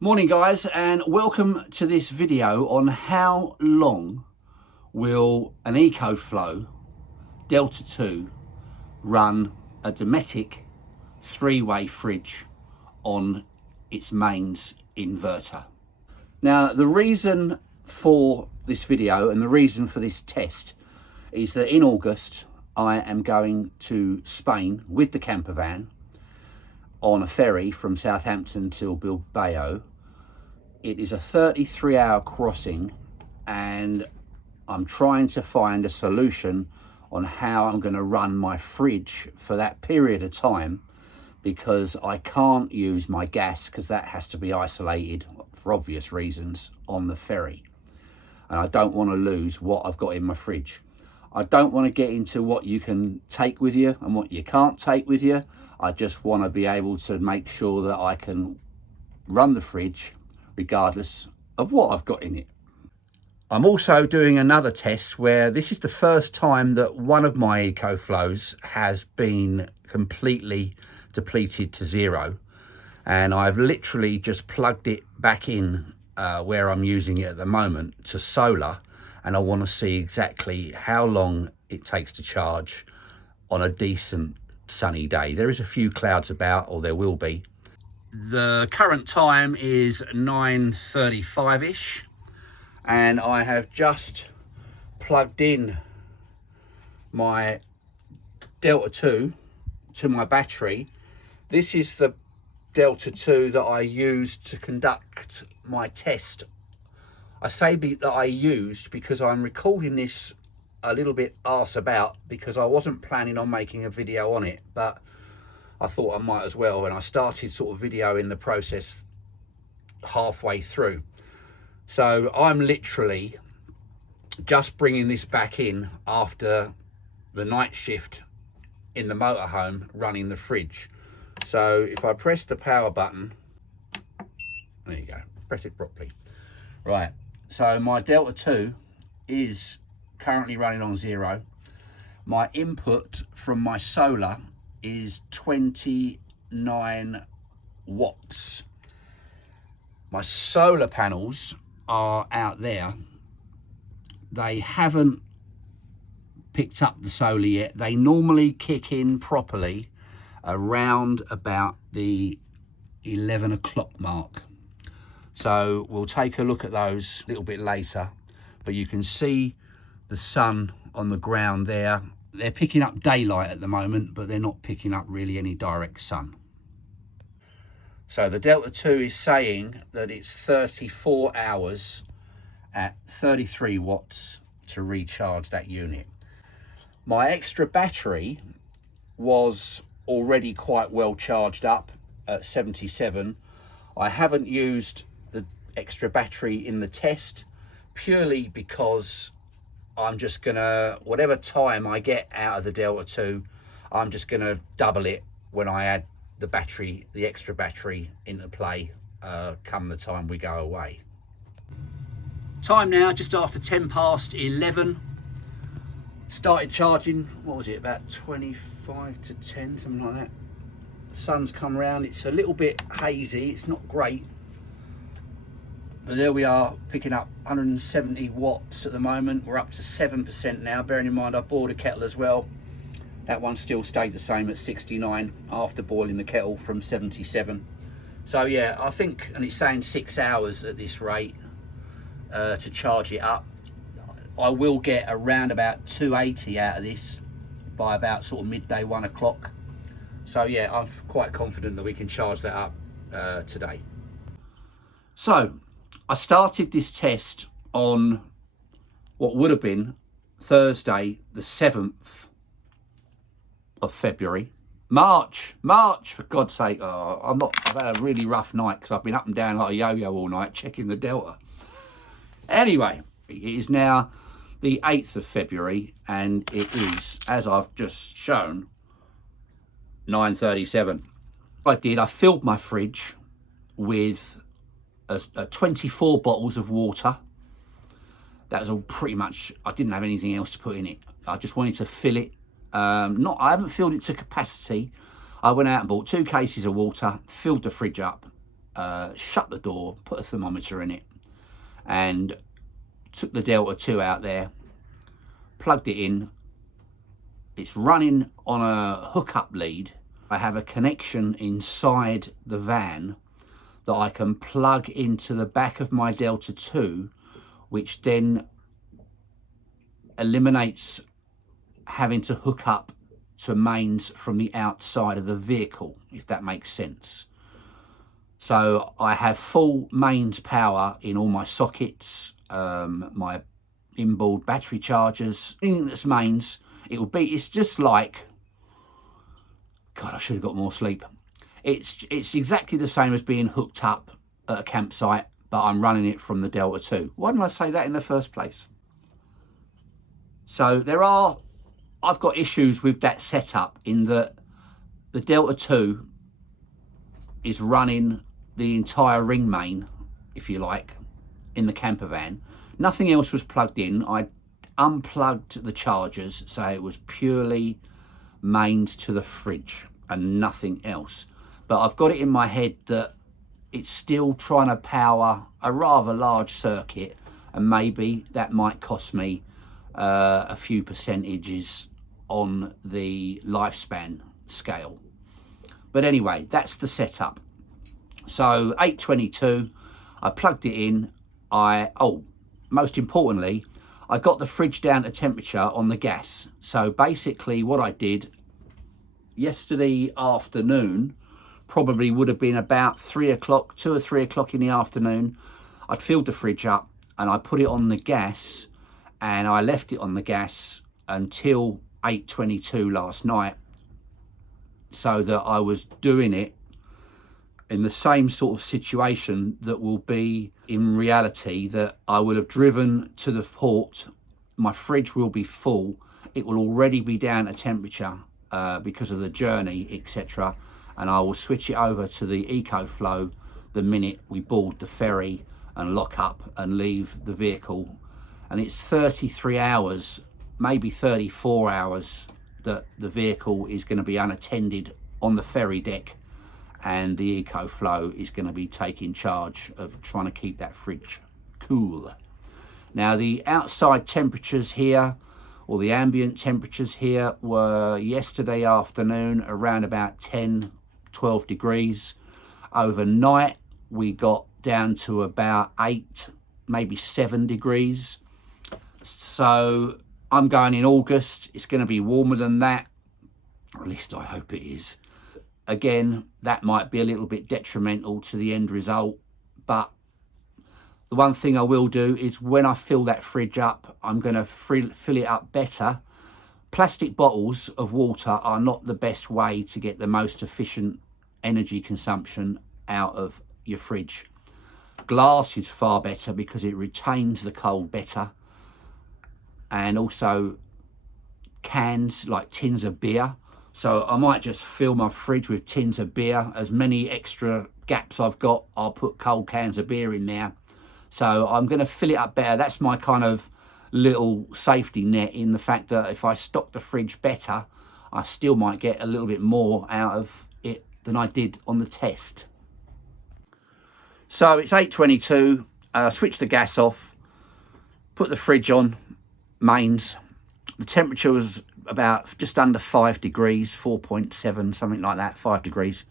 Morning guys, and welcome to this video on how long will an EcoFlow Delta 2 run a Dometic three-way fridge on its mains inverter. Now the reason for this video and the reason for this test is that in August I am going to Spain with the camper van on a ferry from Southampton till Bilbao. It is a 33-hour crossing, and I'm trying to find a solution on how I'm going to run my fridge for that period of time, because I can't use my gas because that has to be isolated for obvious reasons on the ferry, and I don't want to lose what I've got in my fridge. I don't want to get into what you can take with you and what you can't take with you. I just want to be able to make sure that I can run the fridge regardless of what I've got in it. I'm also doing another test where this is the first time that one of my EcoFlows has been completely depleted to zero, and I've literally just plugged it back in where I'm using it at the moment to solar, and I want to see exactly how long it takes to charge on a decent sunny day. There is a few clouds about, or there will be. The current time is 9:35ish, and I have just plugged in my Delta 2 to my battery. This is the Delta 2 that I used to conduct my test. I say that I used because I'm recording this a little bit arse about, because I wasn't planning on making a video on it, but I thought I might as well, and I started sort of videoing the process halfway through. So I'm literally just bringing this back in after the night shift in the motorhome running the fridge. So if I press the power button, there you go, press it properly. Right, so my Delta 2 is currently running on zero. My input from my solar is 29 watts. My solar panels are out there. They haven't picked up the solar yet. They normally kick in properly around about the 11 o'clock mark. So we'll take a look at those a little bit later, but you can see the sun on the ground there. They're picking up daylight at the moment, but they're not picking up really any direct sun. So the Delta 2 is saying that it's 34 hours at 33 watts to recharge that unit. My extra battery was already quite well charged up at 77. I haven't used the extra battery in the test purely because I'm just gonna, whatever time I get out of the Delta 2, I'm just gonna double it when I add the battery, the extra battery into play come the time we go away. Time now just after 10 past 11. Started charging, what was it, about 25 to 10, something like that. The sun's come around, it's a little bit hazy, it's not great. But there we are, picking up 170 watts at the moment. We're up to 7% now, bearing in mind I boiled a kettle as well. That one still stayed the same at 69 after boiling the kettle from 77. So yeah, I think, and it's saying 6 hours at this rate to charge it up. I will get around about 280 out of this by about sort of midday, 1 o'clock. So yeah, I'm quite confident that we can charge that up today. So I started this test on what would have been Thursday, the 7th of February. March, for God's sake. Oh, I've had a really rough night because I've been up and down like a yo-yo all night checking the Delta. Anyway, it is now the 8th of February, and it is, as I've just shown, 9:37. I filled my fridge with 24 bottles of water. That was all pretty much, I didn't have anything else to put in it. I just wanted to fill it. I haven't filled it to capacity. I went out and bought 2 cases of water, filled the fridge up, shut the door, put a thermometer in it, and took the Delta 2 out there, plugged it in. It's running on a hookup lead. I have a connection inside the van that I can plug into the back of my Delta 2, which then eliminates having to hook up to mains from the outside of the vehicle, if that makes sense. So I have full mains power in all my sockets, my inboard battery chargers, anything that's mains. It's just like, God, I should have got more sleep. It's exactly the same as being hooked up at a campsite, but I'm running it from the Delta 2. Why didn't I say that in the first place? So I've got issues with that setup in that the Delta 2 is running the entire ring main, if you like, in the camper van. Nothing else was plugged in. I unplugged the chargers, so it was purely mains to the fridge and nothing else. But I've got it in my head that it's still trying to power a rather large circuit, and maybe that might cost me a few percentages on the lifespan scale. But anyway, that's the setup. So 822, I plugged it in. Most importantly, I got the fridge down to temperature on the gas. So basically what I did yesterday afternoon, probably would have been about 3 o'clock, 2 or 3 o'clock in the afternoon, I'd filled the fridge up and I put it on the gas, and I left it on the gas until 8:22 last night, so that I was doing it in the same sort of situation that will be in reality, that I will have driven to the port, my fridge will be full, it will already be down to temperature because of the journey, etc. And I will switch it over to the EcoFlow the minute we board the ferry and lock up and leave the vehicle. And it's 33 hours, maybe 34 hours that the vehicle is going to be unattended on the ferry deck, and the EcoFlow is going to be taking charge of trying to keep that fridge cool. Now the outside temperatures here, or the ambient temperatures here, were yesterday afternoon around about 10-12 degrees. Overnight we got down to about 8, maybe 7 degrees. So I'm going in August, it's going to be warmer than that, or at least I hope it is. Again, that might be a little bit detrimental to the end result, but the one thing I will do is when I fill that fridge up, I'm going to fill it up better. Plastic bottles of water are not the best way to get the most efficient energy consumption out of your fridge. Glass is far better because it retains the cold better. And also cans, like tins of beer. So I might just fill my fridge with tins of beer. As many extra gaps I've got, I'll put cold cans of beer in there. So I'm going to fill it up better. That's my kind of little safety net, in the fact that if I stock the fridge better, I still might get a little bit more out of it than I did on the test. So it's 8:22, switch the gas off, put the fridge on, mains. The temperature was about just under 5 degrees, 4.7, something like that, 5 degrees,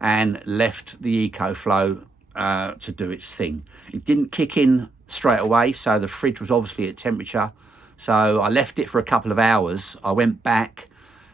and left the EcoFlow to do its thing. It didn't kick in straight away, so the fridge was obviously at temperature. So I left it for a couple of hours. I went back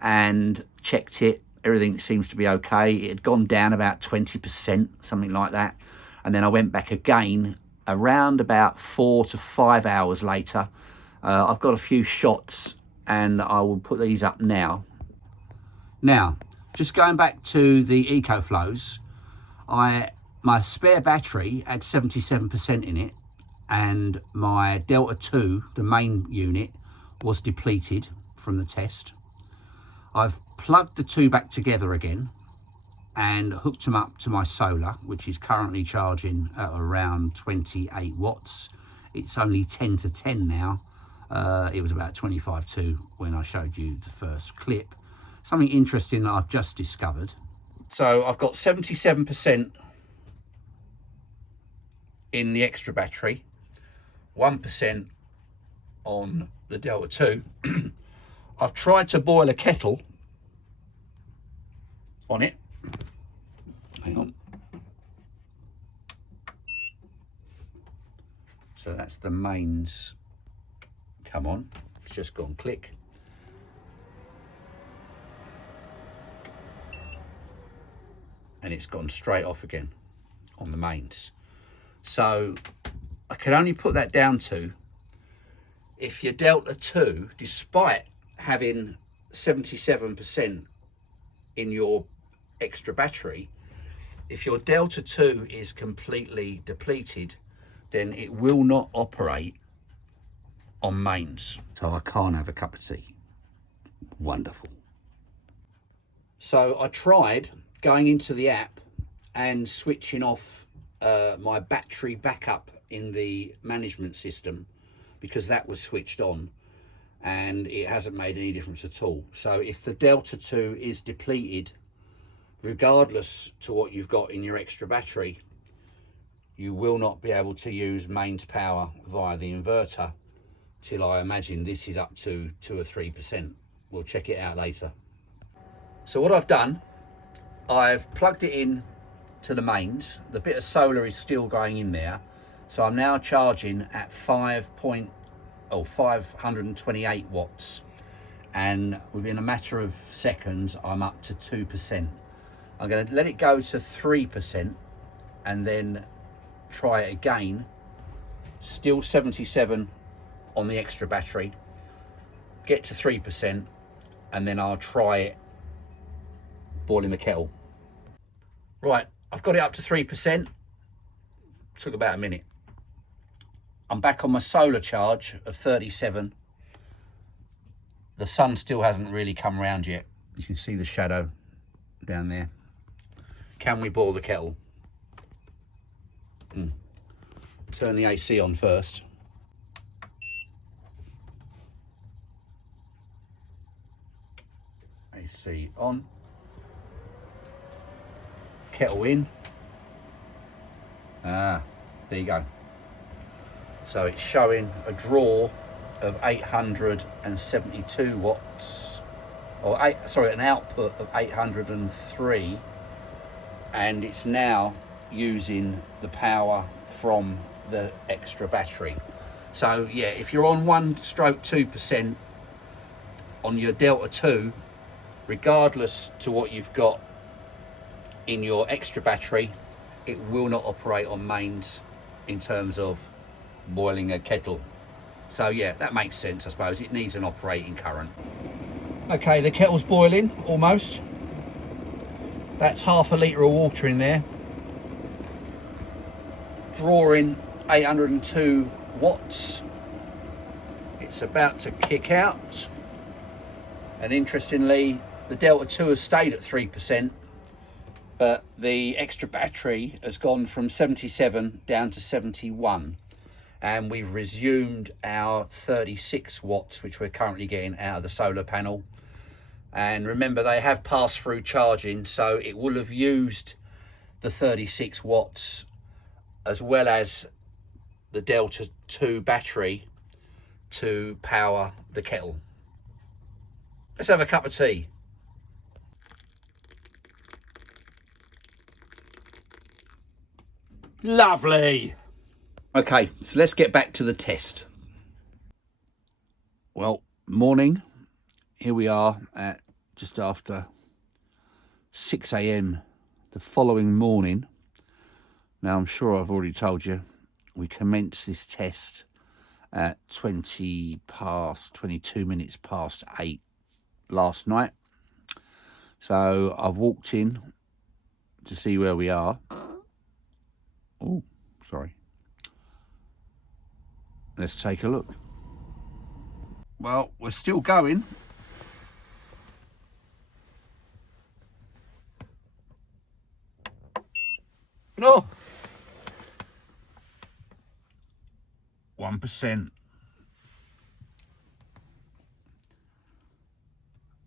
and checked it. Everything seems to be okay. It had gone down about 20%, something like that. And then I went back again around about 4 to 5 hours later. I've got a few shots and I will put these up now. Now, just going back to the EcoFlows, my spare battery had 77% in it, and my Delta 2, the main unit, was depleted from the test. I've plugged the two back together again and hooked them up to my solar, which is currently charging at around 28 watts. It's only 10 to 10 now. It was about 25 when I showed you the first clip. Something interesting that I've just discovered. So I've got 77% in the extra battery, 1% on the Delta 2. I've tried to boil a kettle on it. Hang on. So that's the mains. Come on, it's just gone click. And it's gone straight off again on the mains. So I can only put that down to if your Delta 2, despite having 77% in your extra battery, if your Delta 2 is completely depleted, then it will not operate on mains. So I can't have a cup of tea. Wonderful. So I tried going into the app and switching off my battery backup in the management system, because that was switched on, and it hasn't made any difference at all. So if the Delta 2 is depleted, regardless to what you've got in your extra battery, you will not be able to use mains power via the inverter till, I imagine, this is up to 2 or 3%. We'll check it out later. So what I've done, I've plugged it in to the mains. The bit of solar is still going in there. So I'm now charging at 528 watts. And within a matter of seconds, I'm up to 2%. I'm going to let it go to 3% and then try it again. Still 77 on the extra battery. Get to 3% and then I'll try it boiling the kettle. Right, I've got it up to 3%. Took about a minute. I'm back on my solar charge of 37. The sun still hasn't really come round yet. You can see the shadow down there. Can we boil the kettle? Turn the AC on first. AC on. Kettle in. There you go. So it's showing a draw of 872 watts, or an output of 803, and it's now using the power from the extra battery. So yeah, if you're on 1/2% on your Delta 2, regardless to what you've got in your extra battery, it will not operate on mains in terms of boiling a kettle. So yeah, that makes sense, I suppose. It needs an operating current. Okay, the kettle's boiling almost. That's half a litre of water in there, drawing 802 watts. It's about to kick out, and interestingly, the Delta 2 has stayed at 3%, but the extra battery has gone from 77 down to 71, and we've resumed our 36 watts, which we're currently getting out of the solar panel. And remember, they have pass-through charging, so it will have used the 36 watts as well as the Delta 2 battery to power the kettle. Let's have a cup of tea. Lovely. Okay, so let's get back to the test. Well, morning. Here we are at just after 6 a.m. the following morning. Now, I'm sure I've already told you, we commenced this test at 22 minutes past 8 last night. So I've walked in to see where we are. Oh, sorry. Let's take a look. Well, we're still going. No. 1%.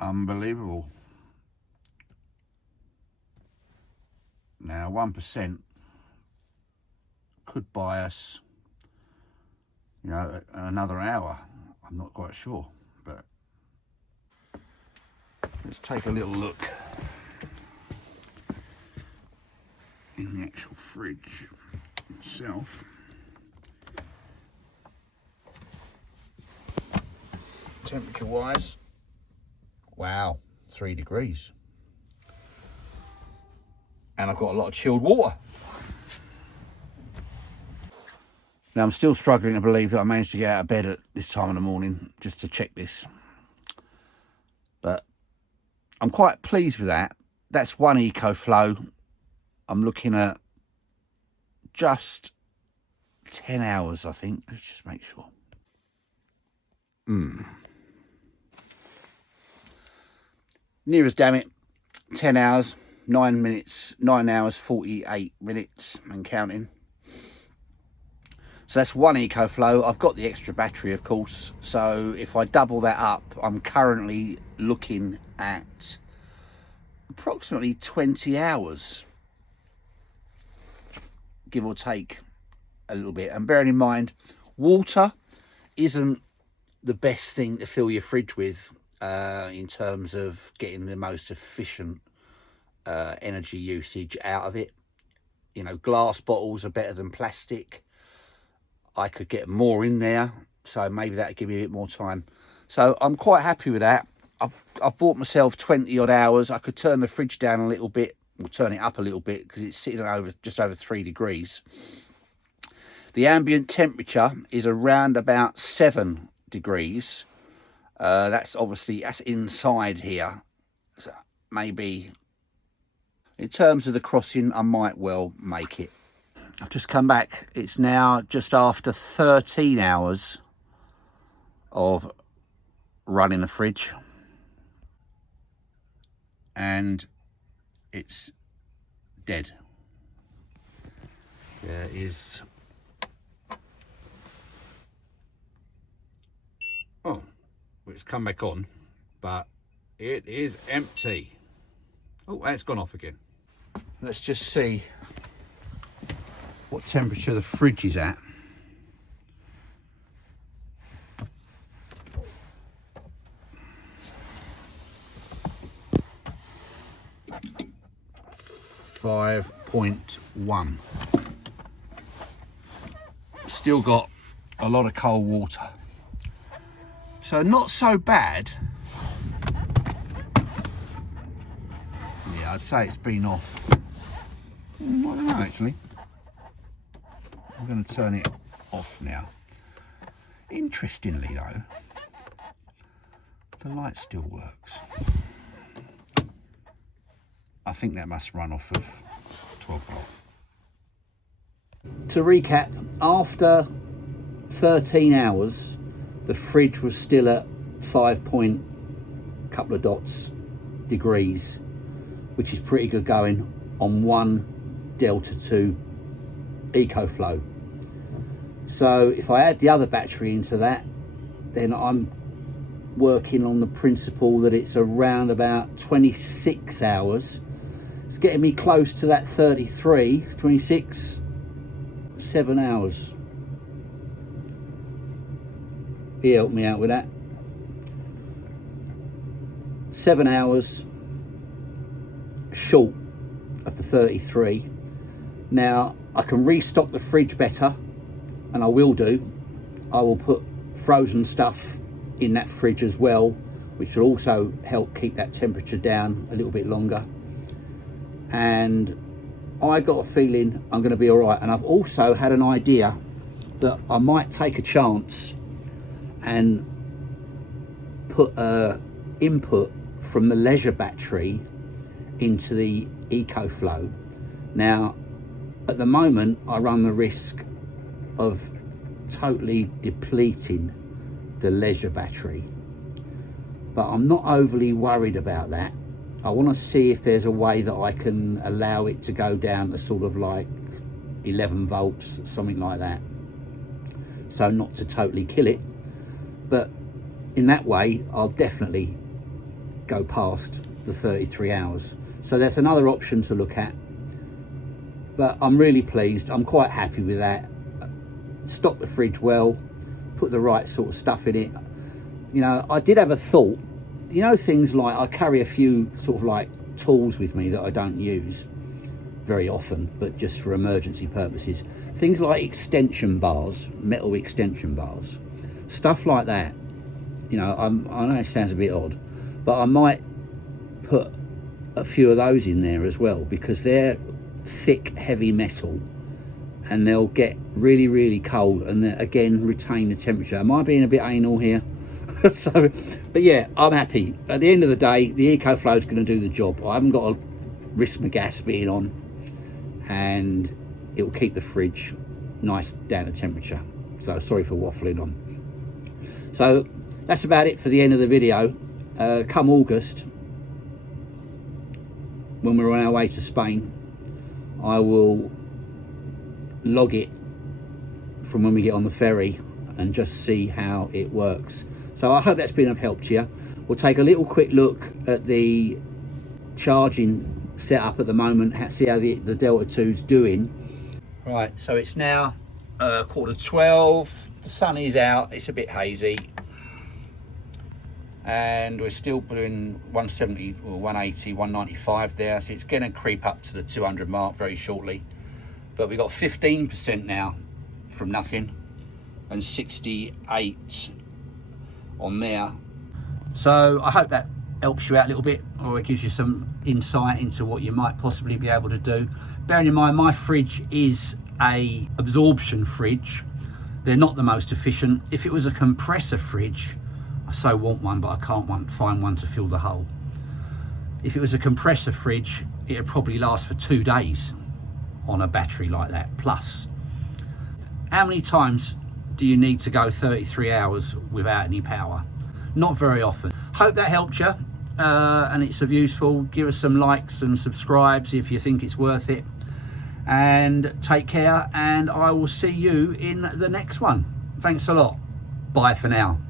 Unbelievable. Now, 1% could buy us, you know, another hour. I'm not quite sure, but let's take a little look in the actual fridge itself. Temperature wise, wow, 3 degrees. And I've got a lot of chilled water. Now I'm still struggling to believe that I managed to get out of bed at this time of the morning just to check this. But I'm quite pleased with that. That's one EcoFlow. I'm looking at just 10 hours, I think. Let's just make sure. Near as damn it, 10 hours, 9 minutes, 9 hours, 48 minutes and counting. So that's one EcoFlow. I've got the extra battery, of course. So if I double that up, I'm currently looking at approximately 20 hours, give or take a little bit. And bearing in mind, water isn't the best thing to fill your fridge with in terms of getting the most efficient energy usage out of it. You know, glass bottles are better than plastic. I could get more in there, so maybe that'd give me a bit more time. So I'm quite happy with that. I've bought myself 20 odd hours. I could turn the fridge down a little bit, or turn it up a little bit, because it's sitting at just over 3 degrees. The ambient temperature is around about 7 degrees. That's inside here. So maybe in terms of the crossing, I might well make it. I've just come back. It's now just after 13 hours of running the fridge. And it's dead. There is... Oh, it's come back on, but it is empty. Oh, that's gone off again. Let's just see what temperature the fridge is at. .1. Still got a lot of cold water. So not so bad. Yeah, I'd say it's been off. I don't know actually. I'm going to turn it off now. Interestingly though, the light still works. I think that must run off of 12 volt. To recap, after 13 hours, the fridge was still at 5 point couple of dots degrees, which is pretty good going on one Delta 2 EcoFlow. So if I add the other battery into that, then I'm working on the principle that it's around about 26 hours. It's getting me close to that 33, 26, 7 hours. He helped me out with that. 7 hours short of the 33. Now I can restock the fridge better, and I will do. I will put frozen stuff in that fridge as well, which will also help keep that temperature down a little bit longer. And I got a feeling I'm going to be all right. And I've also had an idea that I might take a chance and put a input from the leisure battery into the EcoFlow. Now, at the moment, I run the risk of totally depleting the leisure battery, but I'm not overly worried about that. I want to see if there's a way that I can allow it to go down to sort of like 11 volts, something like that. So not to totally kill it, but in that way, I'll definitely go past the 33 hours. So that's another option to look at. But I'm really pleased. I'm quite happy with that. stock the fridge well, put the right sort of stuff in it. You know, I did have a thought, you know, things like I carry a few sort of like tools with me that I don't use very often, but just for emergency purposes. Things like extension bars, metal extension bars, stuff like that. You know, I know it sounds a bit odd, but I might put a few of those in there as well, because they're thick, heavy metal, and they'll get really, really cold and again retain the temperature. Am I being a bit anal here? So, but yeah, I'm happy. At the end of the day, the EcoFlow is going to do the job. I haven't got to risk my gas being on, and it will keep the fridge nice down to temperature. So sorry for waffling on. So that's about it for the end of the video. Come August, when we're on our way to Spain, I will log it from when we get on the ferry and just see how it works. So I hope that's been of help to you. We'll take a little quick look at the charging setup at the moment, see how the Delta 2's doing. Right, so it's now 11:45. The sun is out, it's a bit hazy, and we're still doing 170 or 180, 195 there, so it's going to creep up to the 200 mark very shortly. But we got 15% now from nothing, and 68 on there. So I hope that helps you out a little bit, or it gives you some insight into what you might possibly be able to do. Bearing in mind, my fridge is a absorption fridge. They're not the most efficient. If it was a compressor fridge, I so want one, but I can't find one to fill the hole. If it was a compressor fridge, it would probably last for 2 days on a battery like that, plus. How many times do you need to go 33 hours without any power? Not very often. Hope that helped you, and it's of useful. Give us some likes and subscribes if you think it's worth it. And take care, and I will see you in the next one. Thanks a lot. Bye for now.